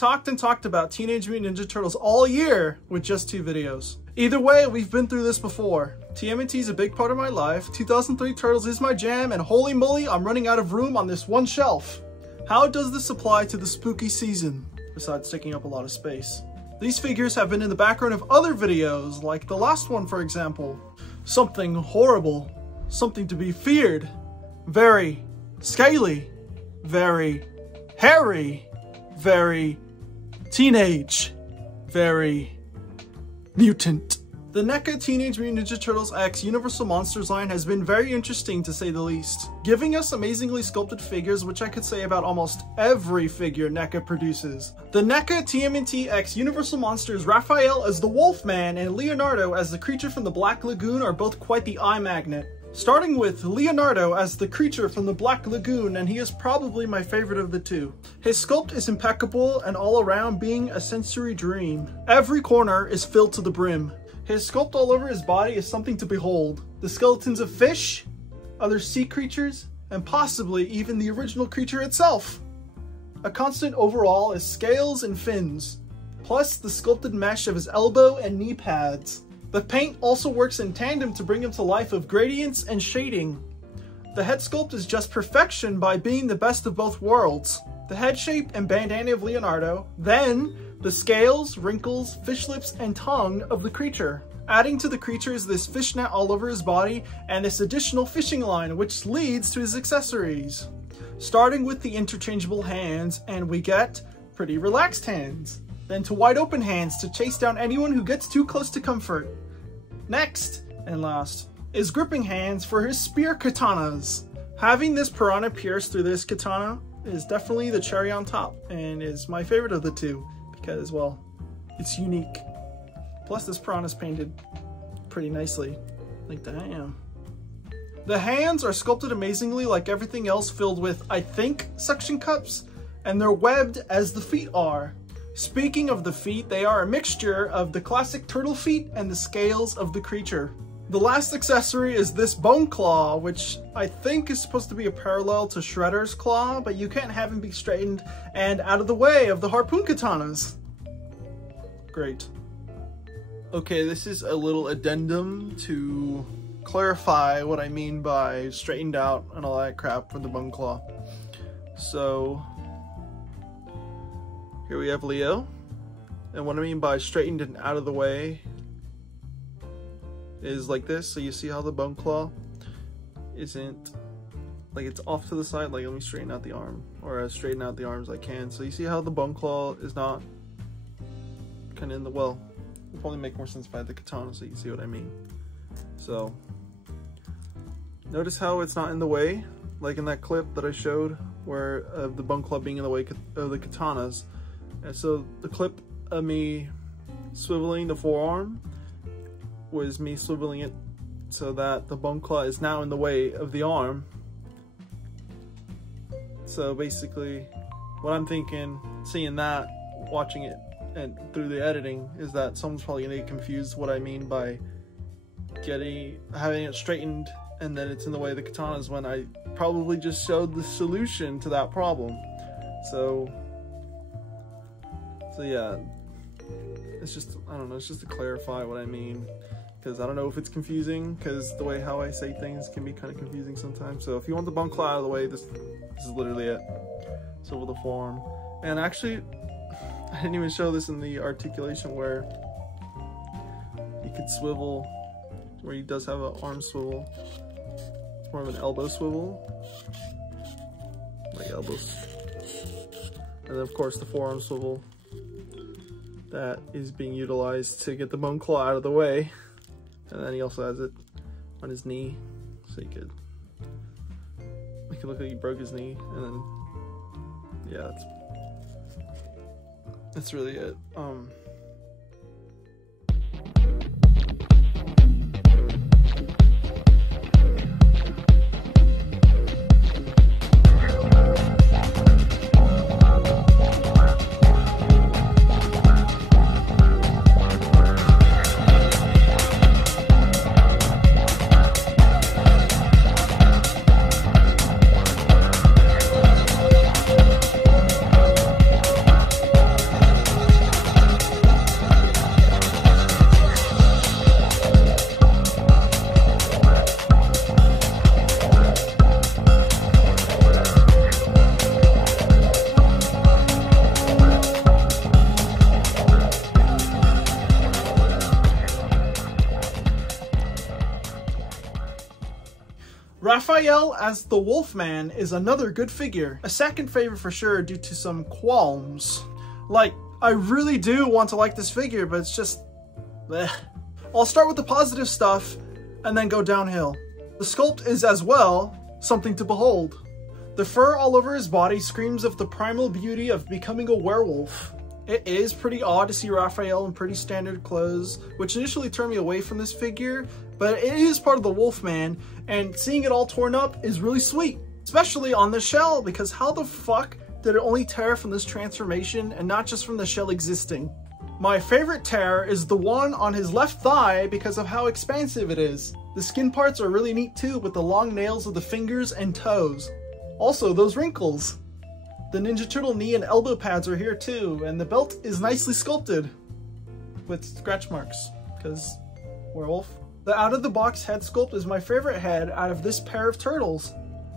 talked and talked about Teenage Mutant Ninja Turtles all year with just 2 videos. Either way, we've been through this before. TMNT is a big part of my life, 2003 Turtles is my jam, and holy moly, I'm running out of room on this one shelf. How does this apply to the spooky season, besides taking up a lot of space? These figures have been in the background of other videos, like the last one for example. Something horrible, something to be feared, very scaly, very hairy, very teenage, very mutant. The NECA Teenage Mutant Ninja Turtles X Universal Monsters line has been very interesting to say the least, giving us amazingly sculpted figures, which I could say about almost every figure NECA produces. The NECA TMNT X Universal Monsters Raphael as the Wolf Man and Leonardo as the creature from the Black Lagoon are both quite the eye magnet. Starting with Leonardo as the creature from the Black Lagoon, and he is probably my favorite of the two. His sculpt is impeccable and all around being a sensory dream. Every corner is filled to the brim. His sculpt all over his body is something to behold. The skeletons of fish, other sea creatures, and possibly even the original creature itself. A constant overall is scales and fins, plus the sculpted mesh of his elbow and knee pads. The paint also works in tandem to bring him to life of gradients and shading. The head sculpt is just perfection by being the best of both worlds. The head shape and bandana of Leonardo, then the scales, wrinkles, fish lips, and tongue of the creature. Adding to the creature is this fishnet all over his body and this additional fishing line which leads to his accessories. Starting with the interchangeable hands, and we get pretty relaxed hands. Then to wide open hands to chase down anyone who gets too close to comfort. Next, and last, is gripping hands for his spear katanas. Having this piranha pierce through this katana is definitely the cherry on top, and is my favorite of the two, because, well, it's unique. Plus this piranha's painted pretty nicely, like the hand. The hands are sculpted amazingly like everything else, filled with, I think, suction cups, and they're webbed as the feet are. Speaking of the feet, they are a mixture of the classic turtle feet and the scales of the creature. The last accessory is this bone claw, which I think is supposed to be a parallel to Shredder's claw, but you can't have him be straightened and out of the way of the harpoon katanas. Great. Okay, this is a little addendum to clarify what I mean by straightened out and all that crap for the bone claw. So here we have Leo, and what I mean by straightened and out of the way is like this. So you see how the bone claw isn't, like, it's off to the side. Like, let me straighten out the arm, or as straighten out the arm as I can. So you see how the bone claw is not kind of in the, well, it'll probably make more sense if I had the katana so you can see what I mean. So notice how it's not in the way, like in that clip that I showed where of the bone claw being in the way of the katanas. And so the clip of me swiveling the forearm was me swiveling it so that the bone claw is now in the way of the arm. So basically what I'm thinking, seeing that, watching it and through the editing, is that someone's probably gonna get confused what I mean by having it straightened and then it's in the way of the katanas, when I probably just showed the solution to that problem. So yeah, it's just, I don't know, it's just to clarify what I mean, because I don't know if it's confusing, because the way how I say things can be kind of confusing sometimes. So if you want the bone claw out of the way, this is literally it. So with the forearm. And actually, I didn't even show this in the articulation where he could swivel, where he does have an arm swivel. It's more of an elbow swivel, like elbows. And then of course the forearm swivel that is being utilized to get the bone claw out of the way. And then he also has it on his knee, so he could make it look like he broke his knee. And then, yeah, that's really it. Raphael as the Wolf Man is another good figure. A second favorite for sure due to some qualms. Like, I really do want to like this figure, but it's just... bleh. I'll start with the positive stuff and then go downhill. The sculpt is as well something to behold. The fur all over his body screams of the primal beauty of becoming a werewolf. It is pretty odd to see Raphael in pretty standard clothes, which initially turned me away from this figure, but it is part of the Wolfman, and seeing it all torn up is really sweet. Especially on the shell, because how the fuck did it only tear from this transformation and not just from the shell existing? My favorite tear is the one on his left thigh because of how expansive it is. The skin parts are really neat too, with the long nails of the fingers and toes. Also, those wrinkles. The Ninja Turtle knee and elbow pads are here too, and the belt is nicely sculpted with scratch marks, because werewolf. The out-of-the-box head sculpt is my favorite head out of this pair of turtles.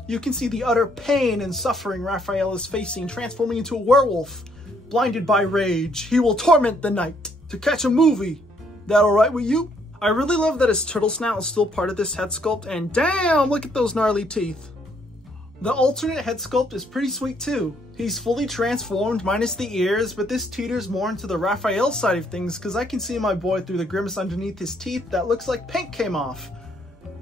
You can see the utter pain and suffering Raphael is facing, transforming into a werewolf. Blinded by rage, he will torment the night to catch a movie. That alright with you? I really love that his turtle snout is still part of this head sculpt, and damn, look at those gnarly teeth. The alternate head sculpt is pretty sweet too. He's fully transformed minus the ears, but this teeters more into the Raphael side of things because I can see my boy through the grimace underneath his teeth that looks like paint came off.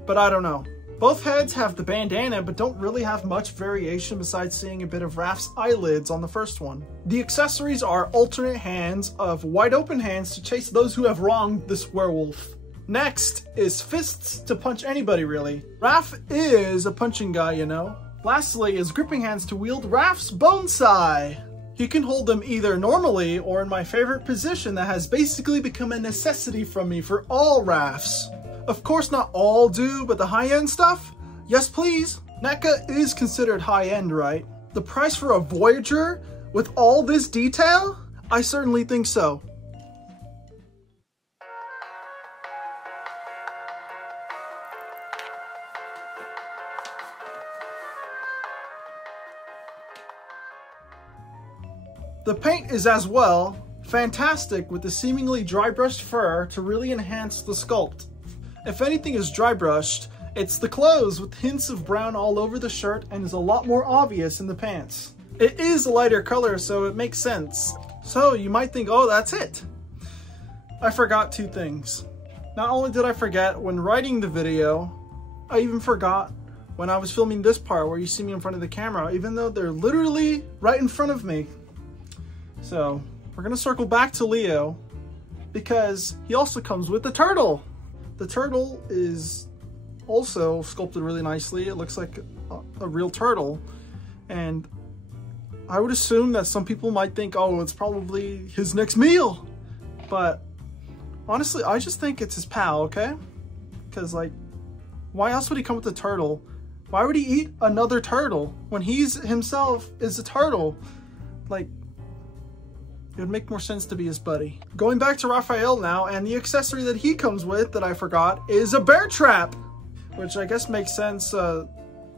But I don't know. Both heads have the bandana but don't really have much variation besides seeing a bit of Raph's eyelids on the first one. The accessories are alternate hands of wide open hands to chase those who have wronged this werewolf. Next is fists to punch anybody really. Raph is a punching guy, you know. Lastly is gripping hands to wield Raph's bonsai. He can hold them either normally or in my favorite position that has basically become a necessity from me for all Raphs. Of course not all do, but the high-end stuff? Yes please. NECA is considered high-end, right? The price for a Voyager with all this detail? I certainly think so. The paint is as well fantastic with the seemingly dry brushed fur to really enhance the sculpt. If anything is dry brushed, it's the clothes with hints of brown all over the shirt and is a lot more obvious in the pants. It is a lighter color, so it makes sense. So you might think, oh, that's it. I forgot two things. Not only did I forget when writing the video, I even forgot when I was filming this part where you see me in front of the camera, even though they're literally right in front of me. So we're gonna circle back to Leo because he also comes with the turtle. The turtle is also sculpted really nicely. It looks like a real turtle. And I would assume that some people might think, oh, it's probably his next meal. But honestly, I just think it's his pal, okay? Because like, why else would he come with a turtle? Why would he eat another turtle when he's himself is a turtle? Like, it would make more sense to be his buddy. Going back to Raphael now, and the accessory that he comes with that I forgot is a bear trap, which I guess makes sense.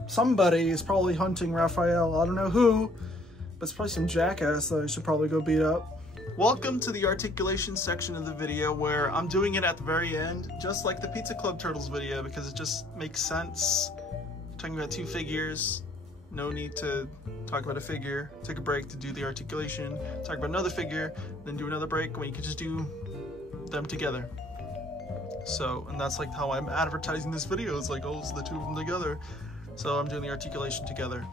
Somebody is probably hunting Raphael. I don't know who, but it's probably some jackass that I should probably go beat up. Welcome to the articulation section of the video where I'm doing it at the very end, just like the Pizza Club Turtles video, because it just makes sense. I'm talking about two figures. No need to talk about a figure, take a break to do the articulation, talk about another figure, then do another break when you could just do them together. So, and that's like how I'm advertising this video. It's like, oh, it's the two of them together. So I'm doing the articulation together.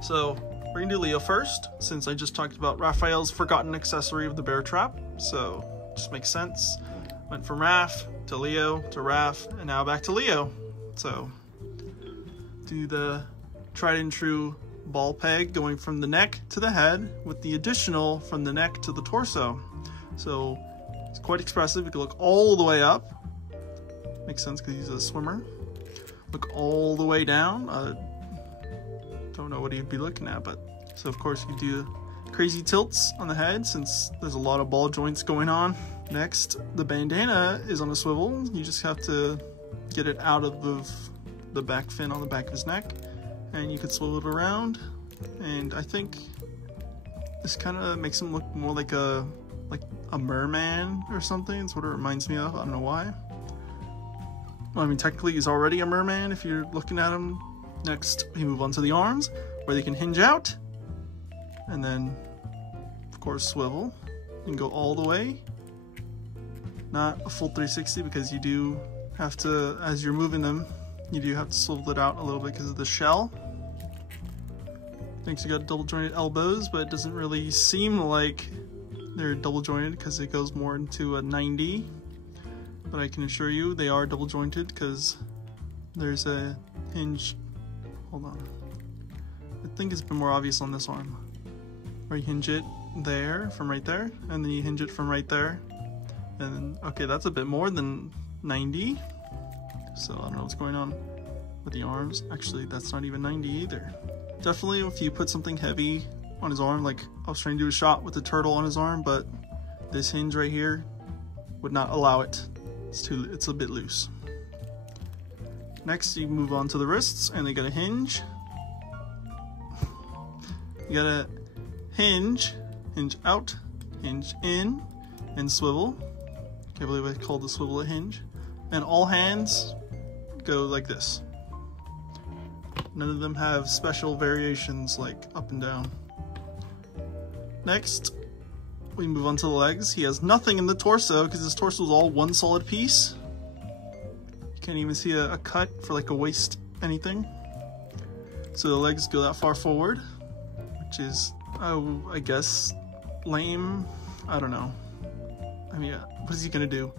So we're gonna do Leo first, since I just talked about Raphael's forgotten accessory of the bear trap. So it just makes sense. Went from Raph to Leo to Raph, and now back to Leo. So do the tried and true ball peg going from the neck to the head with the additional from the neck to the torso. So it's quite expressive. You can look all the way up. Makes sense because he's a swimmer. Look all the way down. Don't know what he'd be looking at, but so of course you do crazy tilts on the head since there's a lot of ball joints going on. Next, the bandana is on a swivel. You just have to get it out of the back fin on the back of his neck. And you could swivel it around, and I think this kind of makes him look more like a merman or something. It's what it reminds me of. I don't know why. Well, I mean, technically he's already a merman if you're looking at him Next, we move on to the arms, where they can hinge out, and then, of course, swivel. You can go all the way. Not a full 360 because you do have to, as you're moving them, you do have to swivel it out a little bit because of the shell. Thinks you got double jointed elbows, but it doesn't really seem like they're double jointed because it goes more into a 90. But I can assure you they are double jointed because there's a hinge. Hold on. I think it's been more obvious on this arm, where you hinge it there from right there, and then you hinge it from right there. And then, okay, that's a bit more than 90. So I don't know what's going on with the arms. Actually, that's not even 90 either. Definitely if you put something heavy on his arm, like I was trying to do a shot with the turtle on his arm, but this hinge right here would not allow it. It's a bit loose. Next, you move on to the wrists, and they got a hinge. You gotta hinge out, hinge in, and swivel. Can't believe I called the swivel a hinge. And all hands go like this. None of them have special variations like up and down. Next, we move on to the legs. He has nothing in the torso because his torso is all one solid piece. Can't even see a cut for like a waist anything. So the legs go that far forward, which is, I guess, lame. I don't know. I mean, what is he gonna do?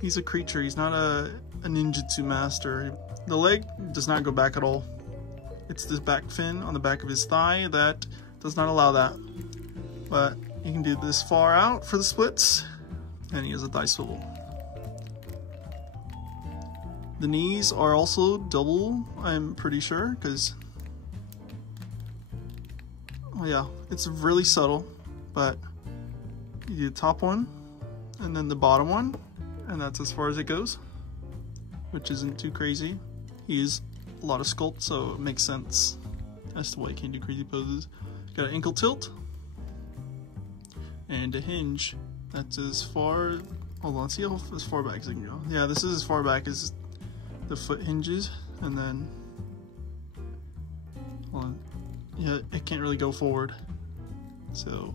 He's a creature. He's not a ninjutsu master. The leg does not go back at all. It's this back fin on the back of his thigh that does not allow that. But he can do this far out for the splits, and he has a thigh swivel. The knees are also double, I'm pretty sure, because, well, yeah, it's really subtle, but you do the top one, and then the bottom one, and that's as far as it goes, which isn't too crazy. He is a lot of sculpt, so it makes sense as to why he can't do crazy poses. Got an ankle tilt, and a hinge. That's as far, hold on, see how as far back as I can go. Yeah, this is as far back as the foot hinges, and then, well, yeah, it can't really go forward. So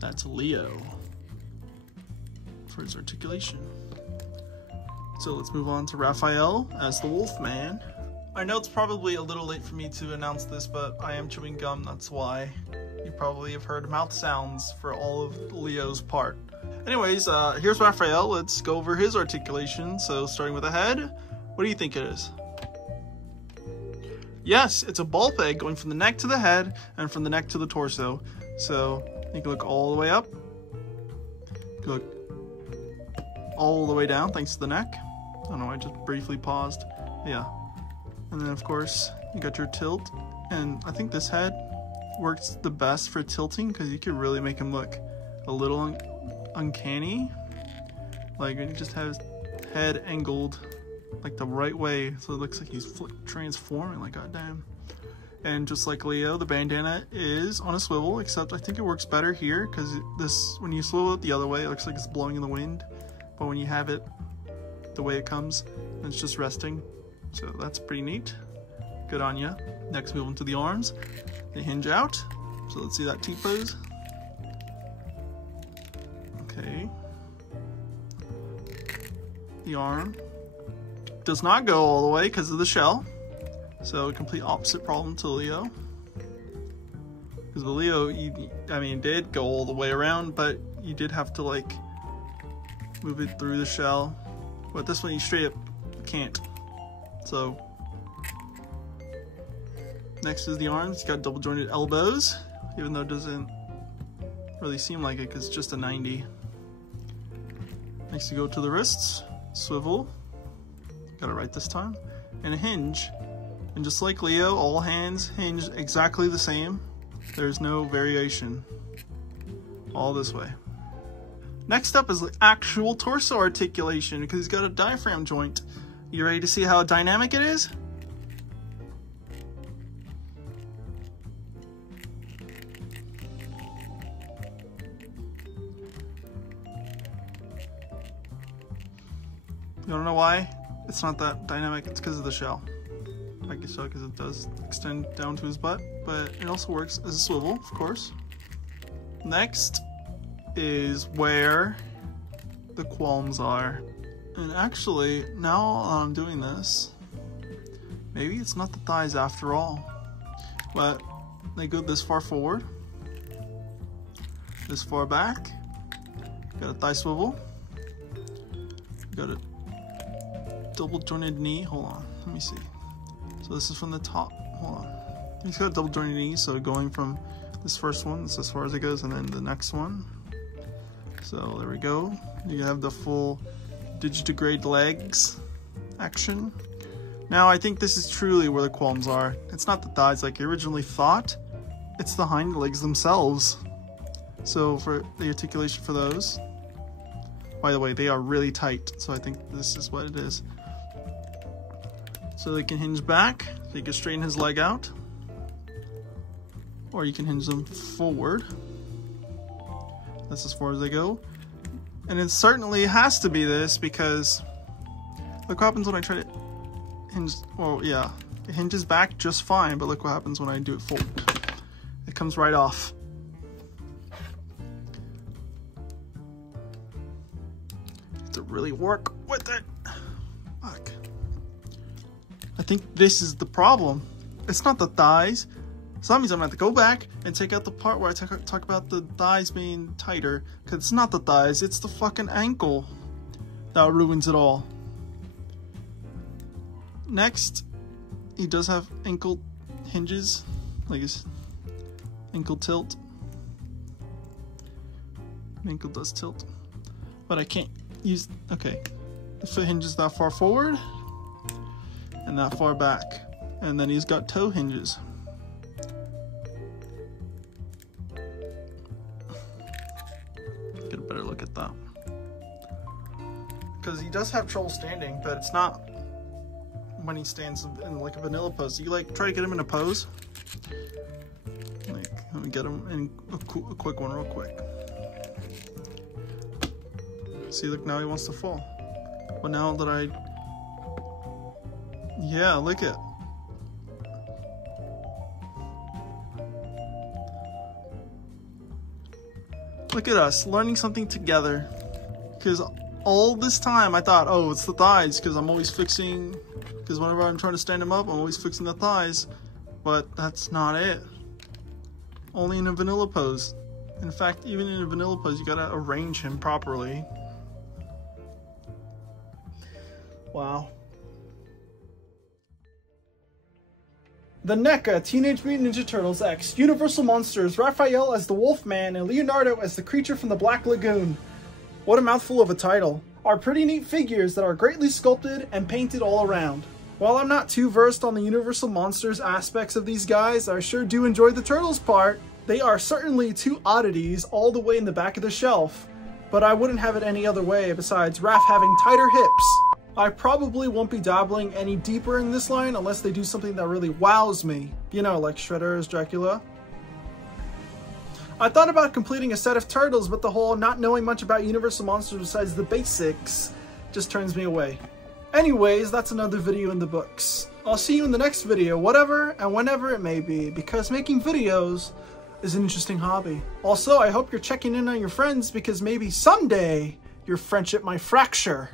that's Leo for his articulation. So let's move on to Raphael as the Wolf Man. I know it's probably a little late for me to announce this, but I am chewing gum, that's why. You probably have heard mouth sounds for all of Leo's part. Anyways, here's Raphael. Let's go over his articulation. So starting with the head, what do you think it is? Yes, it's a ball peg going from the neck to the head and from the neck to the torso. So you can look all the way up. You can look all the way down thanks to the neck. I don't know, I just briefly paused. Yeah. And then of course you got your tilt, and I think this head works the best for tilting because you can really make him look a little uncanny. Like when you just have his head angled like the right way, so it looks like he's transforming, like goddamn. And just like Leo, the bandana is on a swivel, except I think it works better here because this, when you swivel it the other way, it looks like it's blowing in the wind. But when you have it the way it comes, it's just resting. So that's pretty neat. Good on ya. Next, move on to the arms. They hinge out. So let's see that T-pose. Okay. The arm does not go all the way because of the shell. So complete opposite problem to Leo. Because the Leo, did go all the way around, but you did have to like move it through the shell. But this one you straight up can't. So next is the arms. It's got double jointed elbows, even though it doesn't really seem like it because it's just a 90. Next you go to the wrists, swivel, got it right this time, and a hinge. And just like Leo, all hands hinge exactly the same. There's no variation. All this way. Next up is the actual torso articulation because he's got a diaphragm joint. You ready to see how dynamic it is? You wanna know why it's not that dynamic? It's because of the shell. I guess so, because it does extend down to his butt, but it also works as a swivel, of course. Next is where the qualms are. And actually, now I'm doing this, maybe it's not the thighs after all. But they go this far forward, this far back, got a thigh swivel, got a double jointed knee, hold on, let me see. So this is from the top, hold on. He's got a double jointed knee, so going from this first one, this is as far as it goes, and then the next one. So there we go. You have the full digitigrade legs action. Now I think this is truly where the qualms are. It's not the thighs like I originally thought, it's the hind legs themselves. So for the articulation for those, by the way, they are really tight, so I think this is what it is. So they can hinge back, so you can straighten his leg out, or you can hinge them forward. That's as far as they go. And it certainly has to be this, because look what happens when I try to hinge. Well, yeah, it hinges back just fine, but look what happens when I do it forward. It comes right off. Have to really work with it. Fuck. I think this is the problem. It's not the thighs. So that means I'm gonna have to go back and take out the part where I talk about the thighs being tighter, because it's not the thighs, it's the fucking ankle that ruins it all. Next, he does have ankle hinges, like his ankle tilt. Ankle does tilt, but I can't use, okay. The foot hinges that far forward and that far back. And then he's got toe hinges. Get a better look at that. Because he does have trouble standing, but it's not when he stands in like a vanilla pose. You like try to get him in a pose. Like, let me get him in a quick one real quick. See, look, now he wants to fall. But now that I, yeah, look at. Look at us learning something together. Because all this time I thought, oh, it's the thighs, because I'm always fixing, because whenever I'm trying to stand him up, I'm always fixing the thighs. But that's not it. Only in a vanilla pose. In fact, even in a vanilla pose, you gotta arrange him properly. Wow. The NECA Teenage Mutant Ninja Turtles X Universal Monsters, Raphael as the Wolf Man and Leonardo as the creature from the Black Lagoon. What a mouthful of a title. Are pretty neat figures that are greatly sculpted and painted all around. While I'm not too versed on the Universal Monsters aspects of these guys, I sure do enjoy the Turtles part. They are certainly two oddities all the way in the back of the shelf, but I wouldn't have it any other way besides Raph having tighter hips. I probably won't be dabbling any deeper in this line unless they do something that really wows me. You know, like Shredder as Dracula. I thought about completing a set of Turtles, but the whole not knowing much about Universal Monsters besides the basics just turns me away. Anyways, that's another video in the books. I'll see you in the next video, whatever and whenever it may be, because making videos is an interesting hobby. Also, I hope you're checking in on your friends, because maybe someday your friendship might fracture.